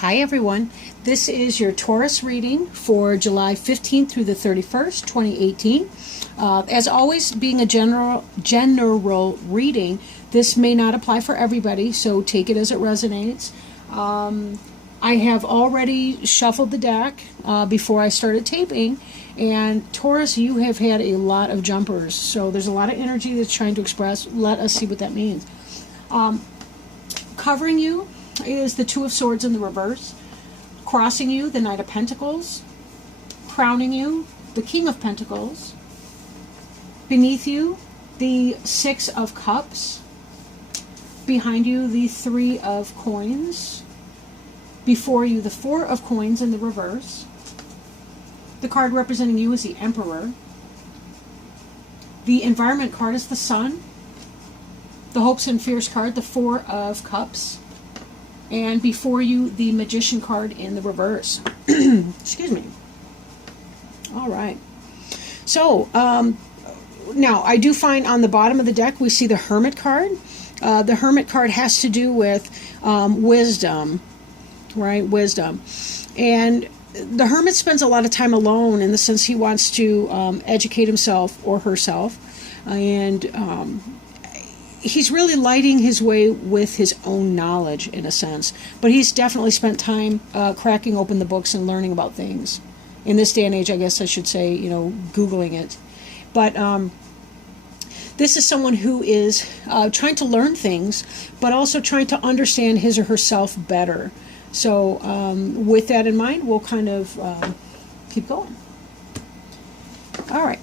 Hi everyone, this is your Taurus reading for July 15th through the 31st, 2018. As always, being a general reading, this may not apply for everybody, so take it as it resonates. I have already shuffled the deck before I started taping, and Taurus, you have had a lot of jumpers, so there's a lot of energy that's trying to express. Let us see what that means. Covering you is the Two of Swords in the reverse. Crossing you, the Knight of Pentacles. Crowning you, the King of Pentacles. Beneath you, the Six of Cups. Behind you, the Three of Coins. Before you, the Four of Coins in the reverse. The card representing you is the Emperor. The Environment card is the Sun. The Hopes and Fears card, the Four of Cups. And before you, the Magician card in the reverse. Excuse me. All right. So, now, I do find on the bottom of the deck, we see the Hermit card. The Hermit card has to do with wisdom, right? Wisdom. And the Hermit spends a lot of time alone in the sense he wants to educate himself or herself. And he's really lighting his way with his own knowledge, in a sense. But he's definitely spent time cracking open the books and learning about things. In this day and age, I guess I should say, Googling it. But this is someone who is trying to learn things, but also trying to understand his or herself better. So with that in mind, we'll kind of keep going. All right.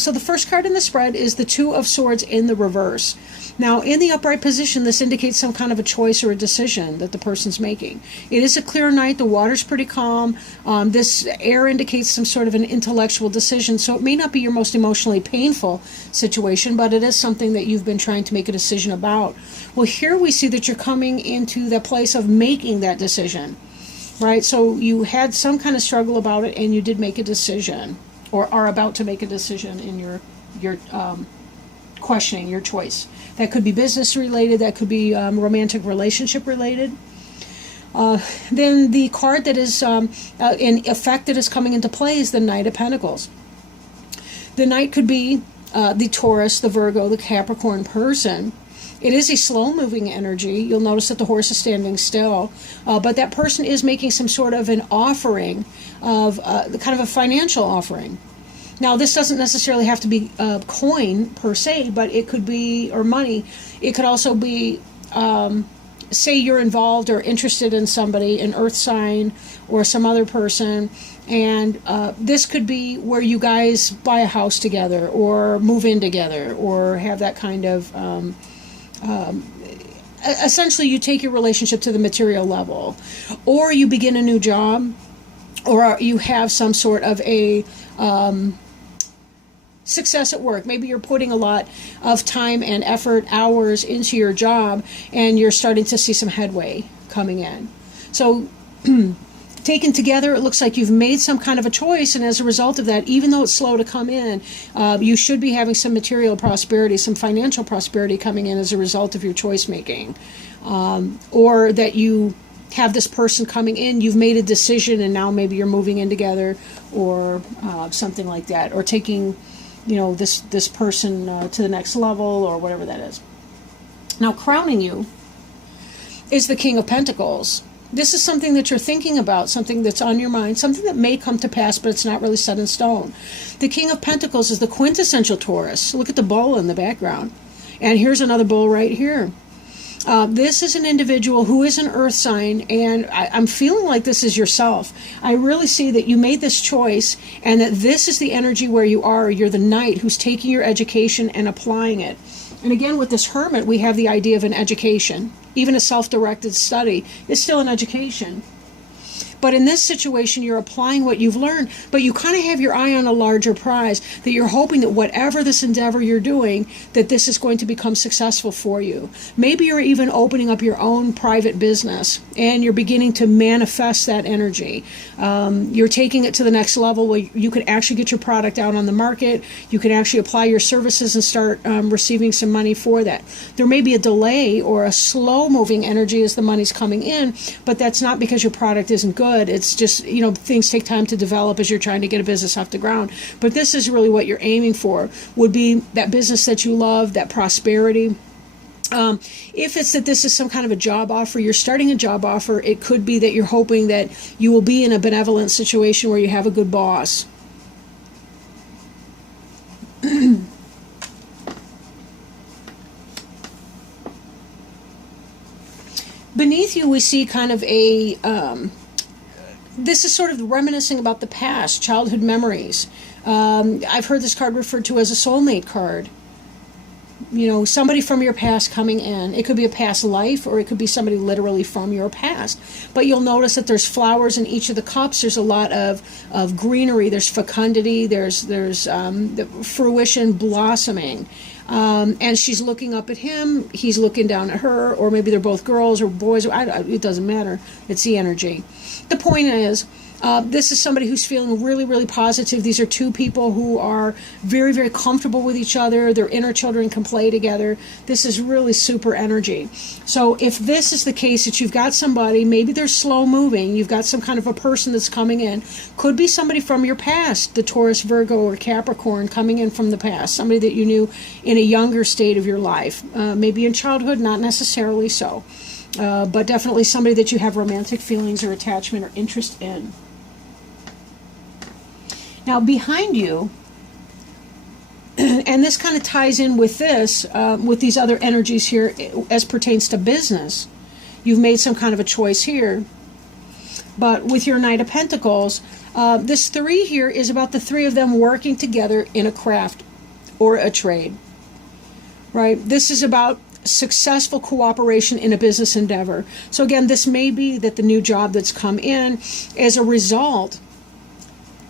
So the first card in the spread is the Two of Swords in the reverse. Now, in the upright position, this indicates some kind of a choice or a decision that the person's making. It is a clear night. The water's pretty calm. This air indicates some sort of an intellectual decision, so it may not be your most emotionally painful situation, but it is something that you've been trying to make a decision about. Well, here we see that you're coming into the place of making that decision, right? So you had some kind of struggle about it, and you did make a decision, or are about to make a decision in your questioning your choice. That could be business related, that could be romantic relationship related. Then the card that is in effect that is coming into play is the Knight of Pentacles. The Knight could be the Taurus, the Virgo, the Capricorn person. It is a slow-moving energy. You'll notice that the horse is standing still. But that person is making some sort of an offering of kind of a financial offering. Now, this doesn't necessarily have to be coin per se, but it could be, or money. It could also be, say you're involved or interested in somebody, an earth sign or some other person, and this could be where you guys buy a house together or move in together or have that kind of, essentially you take your relationship to the material level, or you begin a new job, or you have some sort of a success at work. Maybe you're putting a lot of time and effort, hours into your job, and you're starting to see some headway coming in. So taken together, it looks like you've made some kind of a choice, and as a result of that, even though it's slow to come in, you should be having some material prosperity, some financial prosperity coming in as a result of your choice making. Or that you have this person coming in, you've made a decision, and now maybe you're moving in together, or something like that, or taking this person to the next level, or whatever that is. Now, crowning you is the King of Pentacles. This is something that you're thinking about, something that's on your mind, something that may come to pass, but it's not really set in stone. The King of Pentacles is the quintessential Taurus. Look at the bull in the background. And here's another bull right here. This is an individual who is an earth sign, and I'm feeling like this is yourself. I really see that you made this choice, and that this is the energy where you are. You're the knight who's taking your education and applying it. And again, with this Hermit, we have the idea of an education. Even a self-directed study is still an education. But in this situation, you're applying what you've learned, but you kind of have your eye on a larger prize, that you're hoping that whatever this endeavor you're doing, that this is going to become successful for you. Maybe you're even opening up your own private business, and you're beginning to manifest that energy. You're taking it to the next level where you could actually get your product out on the market. You can actually apply your services and start receiving some money for that. There may be a delay or a slow moving energy as the money's coming in, but that's not because your product isn't good. It's just, things take time to develop as you're trying to get a business off the ground. But this is really what you're aiming for, would be that business that you love, that prosperity. If it's that this is some kind of a job offer, you're starting a job offer, it could be that you're hoping that you will be in a benevolent situation where you have a good boss. Beneath you, we see kind of a, this is sort of reminiscing about the past, childhood memories. I've heard this card referred to as a soulmate card. Somebody from your past coming in. It could be a past life, or it could be somebody literally from your past. But you'll notice that there's flowers in each of the cups. There's a lot of greenery. There's fecundity. There's the fruition, blossoming. And she's looking up at him. He's looking down at her, or maybe they're both girls or boys. It doesn't matter. It's the energy. The point is, this is somebody who's feeling really, really positive. These are two people who are very, very comfortable with each other. Their inner children can play together. This is really super energy. So if this is the case, that you've got somebody, maybe they're slow moving, you've got some kind of a person that's coming in, could be somebody from your past, the Taurus, Virgo, or Capricorn coming in from the past, somebody that you knew in a younger state of your life, maybe in childhood, not necessarily so, but definitely somebody that you have romantic feelings or attachment or interest in. Now behind you, and this kind of ties in with this, with these other energies here as pertains to business. You've made some kind of a choice here. But with your Knight of Pentacles, this 3 here is about the 3 of them working together in a craft or a trade. Right? This is about successful cooperation in a business endeavor. So again, this may be that the new job that's come in is a result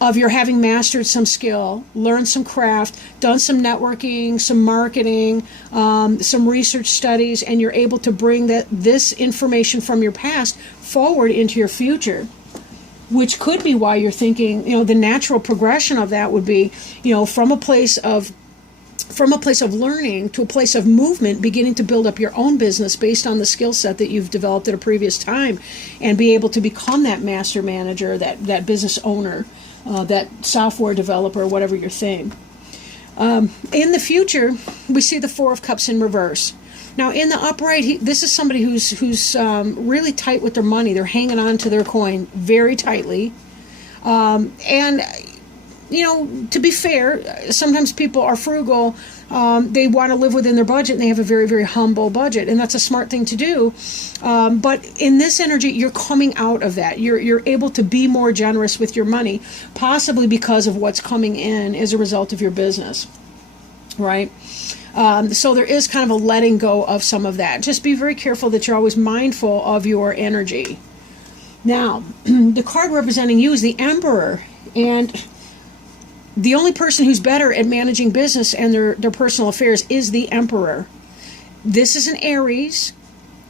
of your having mastered some skill, learned some craft, done some networking, some marketing, some research studies, and you're able to bring this information from your past forward into your future, which could be why you're thinking, the natural progression of that would be, from a place of learning to a place of movement, beginning to build up your own business based on the skill set that you've developed at a previous time, and be able to become that master manager, that business owner, that software developer, whatever your thing. In the future, we see the 4 of Cups in reverse. Now, in the upright, this is somebody who's really tight with their money. They're hanging on to their coin very tightly. And, to be fair, sometimes people are frugal. They want to live within their budget, and they have a very, very humble budget, and that's a smart thing to do. But in this energy, you're coming out of that. You're able to be more generous with your money, possibly because of what's coming in as a result of your business, right? So there is kind of a letting go of some of that. Just be very careful that you're always mindful of your energy. Now, the card representing you is the Emperor, and the only person who's better at managing business and their personal affairs is the Emperor. This is an Aries,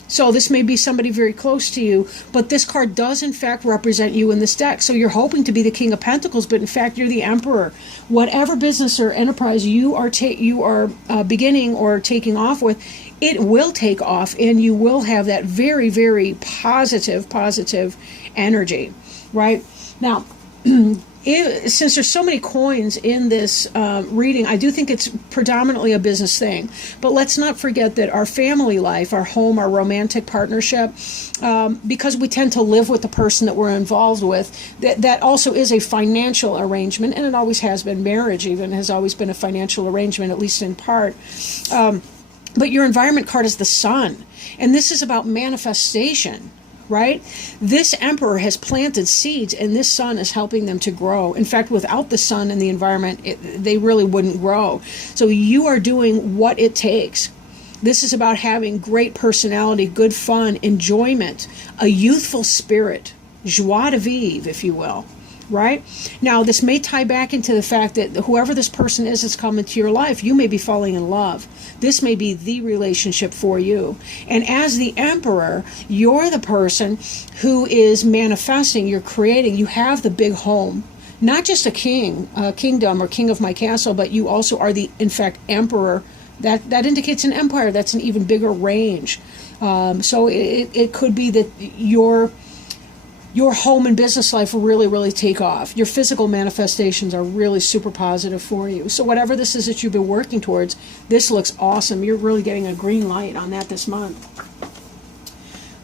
so this may be somebody very close to you, but this card does in fact represent you in this deck. So you're hoping to be the King of Pentacles, but in fact you're the Emperor. Whatever business or enterprise you are beginning or taking off with, it will take off, and you will have that very, very positive energy, right? Now, since there's so many coins in this reading, I do think it's predominantly a business thing. But let's not forget that our family life, our home, our romantic partnership, because we tend to live with the person that we're involved with, that also is a financial arrangement, and it always has been. Marriage even has always been a financial arrangement, at least in part. But your environment card is the Sun, and this is about manifestation. Right? This Emperor has planted seeds, and this Sun is helping them to grow. In fact, without the Sun and the environment, they really wouldn't grow. So you are doing what it takes. This is about having great personality, good fun, enjoyment, a youthful spirit, joie de vivre, if you will. Right? Now, this may tie back into the fact that whoever this person is that's come into your life, you may be falling in love. This may be the relationship for you. And as the Emperor, you're the person who is manifesting, you're creating, you have the big home. Not just a kingdom or king of my castle, but you also are the, in fact, Emperor. That indicates an empire. That's an even bigger range. So it could be that your home and business life will really, really take off. Your physical manifestations are really super positive for you. So whatever this is that you've been working towards, this looks awesome. You're really getting a green light on that this month.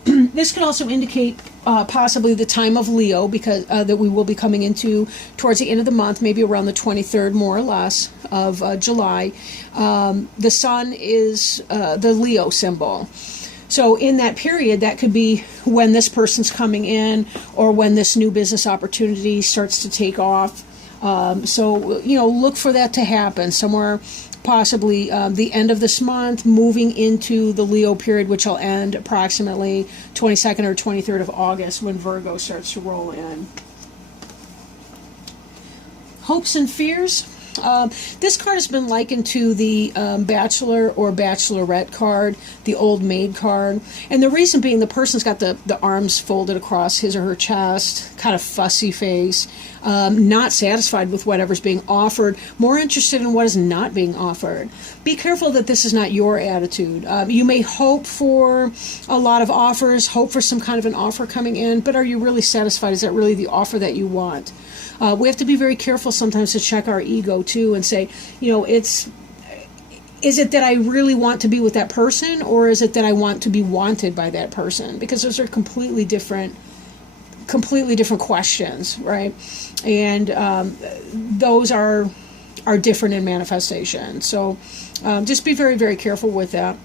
This could also indicate possibly the time of Leo, because that we will be coming into towards the end of the month, maybe around the 23rd, more or less, of July. The sun is the Leo symbol. So in that period, that could be when this person's coming in or when this new business opportunity starts to take off. So, look for that to happen somewhere, possibly the end of this month, moving into the Leo period, which will end approximately 22nd or 23rd of August when Virgo starts to roll in. Hopes and fears. This card has been likened to the Bachelor or Bachelorette card, the Old Maid card. And the reason being, the person's got the arms folded across his or her chest, kind of fussy face, not satisfied with whatever's being offered, more interested in what is not being offered. Be careful that this is not your attitude. You may hope for a lot of offers, hope for some kind of an offer coming in, but are you really satisfied? Is that really the offer that you want? We have to be very careful sometimes to check our ego too and say, is it that I really want to be with that person, or is it that I want to be wanted by that person? Because those are completely different questions, right? And those are different in manifestation. So just be very, very careful with that.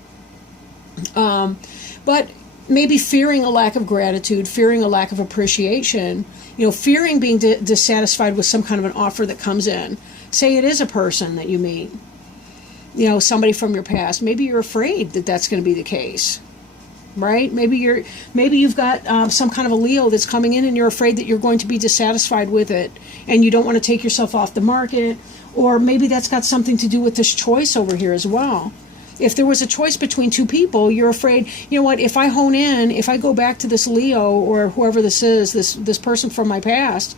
But maybe fearing a lack of gratitude, fearing a lack of appreciation, fearing being dissatisfied with some kind of an offer that comes in. Say it is a person that you meet, somebody from your past. Maybe you're afraid that that's going to be the case, right? Maybe you've got some kind of a Leo that's coming in and you're afraid that you're going to be dissatisfied with it and you don't want to take yourself off the market. Or maybe that's got something to do with this choice over here as well. If there was a choice between two people, you're afraid, if I hone in, if I go back to this Leo or whoever this is, this person from my past,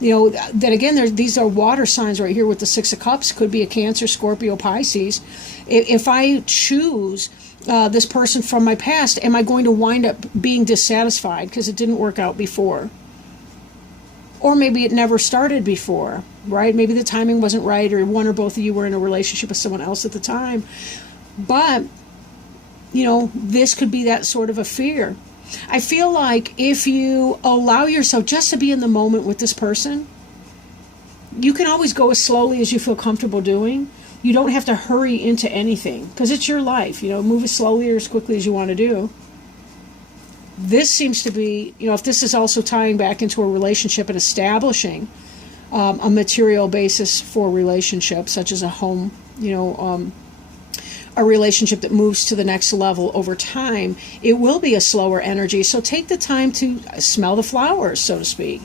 that again, these are water signs right here with the Six of Cups, could be a Cancer, Scorpio, Pisces. If I choose this person from my past, am I going to wind up being dissatisfied because it didn't work out before? Or maybe it never started before, right? Maybe the timing wasn't right, or one or both of you were in a relationship with someone else at the time. But, this could be that sort of a fear. I feel like if you allow yourself just to be in the moment with this person, you can always go as slowly as you feel comfortable doing. You don't have to hurry into anything because it's your life. Move as slowly or as quickly as you want to do. This seems to be, if this is also tying back into a relationship and establishing a material basis for relationships, such as a home, a relationship that moves to the next level over time, it will be a slower energy. So take the time to smell the flowers, so to speak,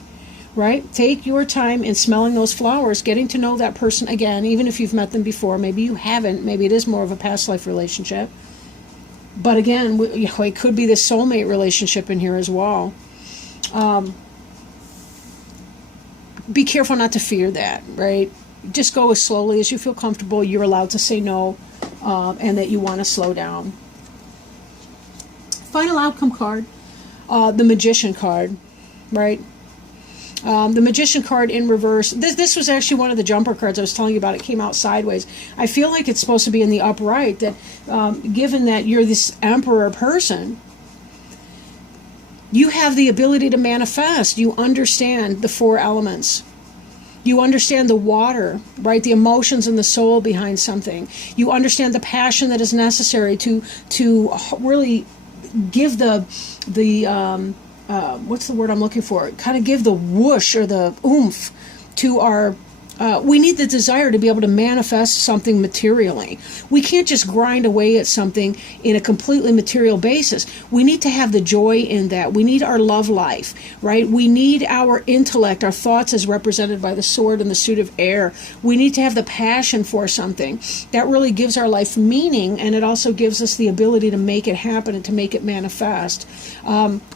right? Take your time in smelling those flowers, getting to know that person again, even if you've met them before. Maybe you haven't. Maybe it is more of a past life relationship. But again, it could be the soulmate relationship in here as well. Be careful not to fear that, right? Just go as slowly as you feel comfortable. You're allowed to say no. And that you want to slow down. Final outcome card, the Magician card, right? The Magician card in reverse. This was actually one of the jumper cards I was telling you about. It came out sideways. I feel like it's supposed to be in the upright, that given that you're this Emperor person, you have the ability to manifest. You understand the four elements. You understand the water, right? The emotions and the soul behind something. You understand the passion that is necessary to really give the what's the word I'm looking for? Kind of give the whoosh or the oomph to our we need the desire to be able to manifest something materially. We can't just grind away at something in a completely material basis. We need to have the joy in that. We need our love life, right? We need our intellect, our thoughts as represented by the sword and the suit of air. We need to have the passion for something. That really gives our life meaning, and it also gives us the ability to make it happen and to make it manifest.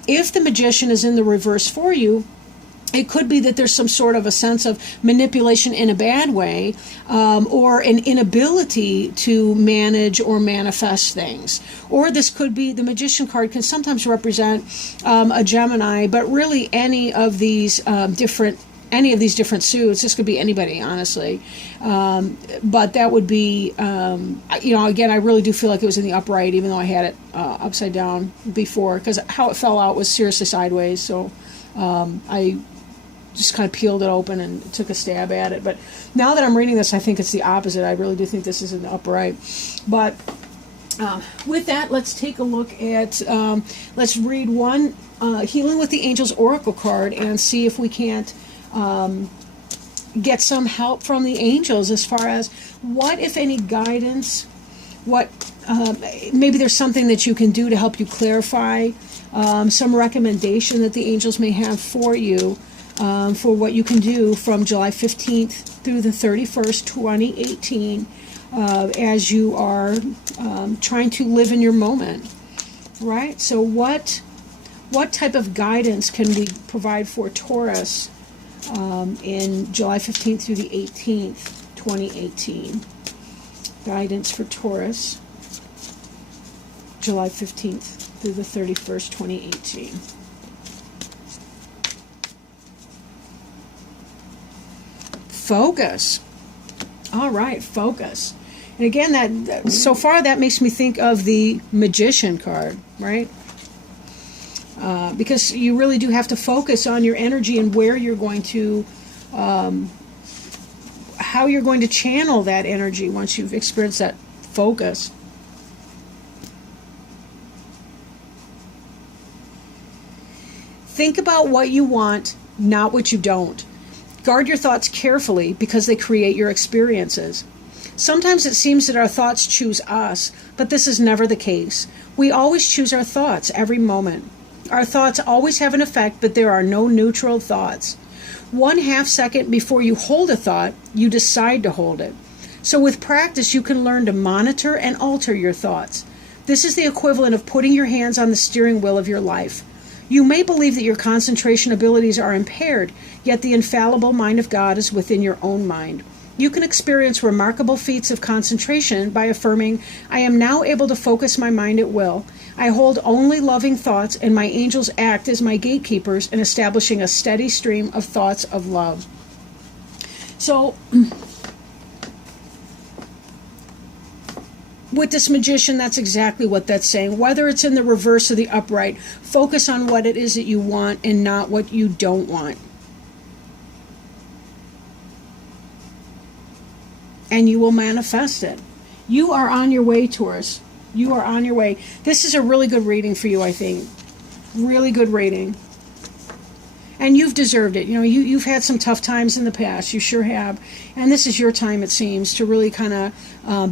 If the Magician is in the reverse for you, it could be that there's some sort of a sense of manipulation in a bad way, or an inability to manage or manifest things. Or this could be, the Magician card can sometimes represent a Gemini, but really any of these different suits. This could be anybody, honestly. But that would be, again, I really do feel like it was in the upright, even though I had it upside down before, because how it fell out was seriously sideways. So I just kind of peeled it open and took a stab at it. But now that I'm reading this, I think it's the opposite. I really do think this is in the upright. But with that, let's take a look at, let's read one Healing with the Angels Oracle card and see if we can't get some help from the angels as far as what, if any, guidance, what maybe there's something that you can do to help you clarify, some recommendation that the angels may have for you, for what you can do from July 15th through the 31st, 2018, as you are trying to live in your moment, right? So what type of guidance can we provide for Taurus in July 15th through the 18th, 2018? Guidance for Taurus, July 15th through the 31st, 2018. Focus. All right, focus. And again, that so far that makes me think of the Magician card, right? Because you really do have to focus on your energy and where you're going to, how you're going to channel that energy once you've experienced that focus. Think about what you want, not what you don't. Guard your thoughts carefully because they create your experiences. Sometimes it seems that our thoughts choose us, but this is never the case. We always choose our thoughts every moment. Our thoughts always have an effect, but there are no neutral thoughts. 1/2 second before you hold a thought, you decide to hold it. So with practice, you can learn to monitor and alter your thoughts. This is the equivalent of putting your hands on the steering wheel of your life. You may believe that your concentration abilities are impaired, yet the infallible mind of God is within your own mind. You can experience remarkable feats of concentration by affirming, I am now able to focus my mind at will. I hold only loving thoughts, and my angels act as my gatekeepers in establishing a steady stream of thoughts of love. So, with this Magician, that's exactly what that's saying. Whether it's in the reverse or the upright, focus on what it is that you want and not what you don't want. And you will manifest it. You are on your way, Taurus. You are on your way. This is a really good reading for you, I think. Really good reading. And you've deserved it. You know, you've had some tough times in the past. You sure have. And this is your time, it seems, to really kind of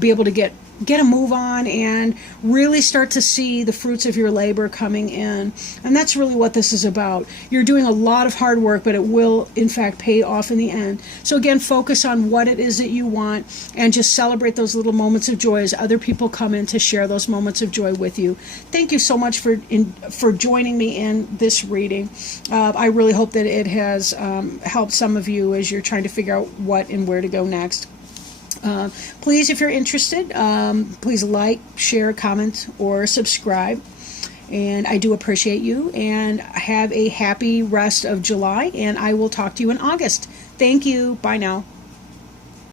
be able to get a move on and really start to see the fruits of your labor coming in. And that's really what this is about. You're doing a lot of hard work, but it will, in fact, pay off in the end. So again, focus on what it is that you want and just celebrate those little moments of joy as other people come in to share those moments of joy with you. Thank you so much for joining me in this reading. I really hope that it has helped some of you as you're trying to figure out what and where to go next. Please, if you're interested, please like, share, comment, or subscribe. And I do appreciate you. And have a happy rest of July. And I will talk to you in August. Thank you. Bye now.